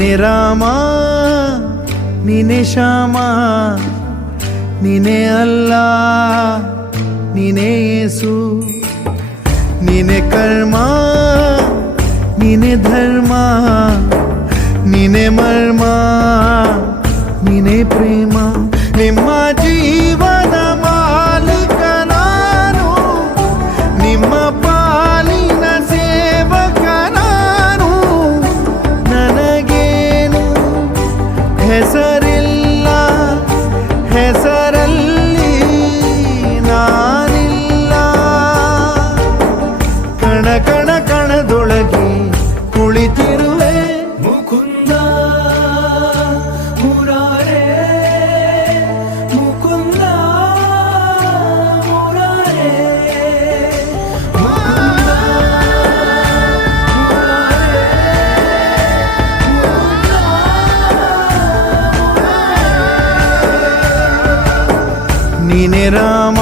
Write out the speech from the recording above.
ನೀನೆ ರಾಮ ನೀನೆ ಶ್ಯಾಮ ನೀನೆ ಅಲ್ಲ ನೀನೆ ಯೇಸು ನೀನೆ ಕರ್ಮ ನೀನೆ ಧರ್ಮ ನೀನೆ ಮರ್ಮ ನೀನೆ ಪ್ರೇಮ ನಿಮ್ಮ ಜೀವನ ಮಾಲೀಕ ನಾನು ನಿಮ್ಮ ಪಾಲಿನ ಸೇವಕ ನಾನು ನನಗೇನು ಹೆಸರಿಲ್ಲ ಹೆಸರಲ್ಲಿ ನಾನಿಲ್ಲ ಕಣ ಕಣ ಕಣದೊಳಗೆ ಕುಳಿತಿರುವೆ ಮುಕುಂದ ಮುರಾರೇ ಮುಕುಂದ ಮುರಾರೇ ಮುಕುಂದ ಮುರಾರೇ ನೀನೆ ರಾಮ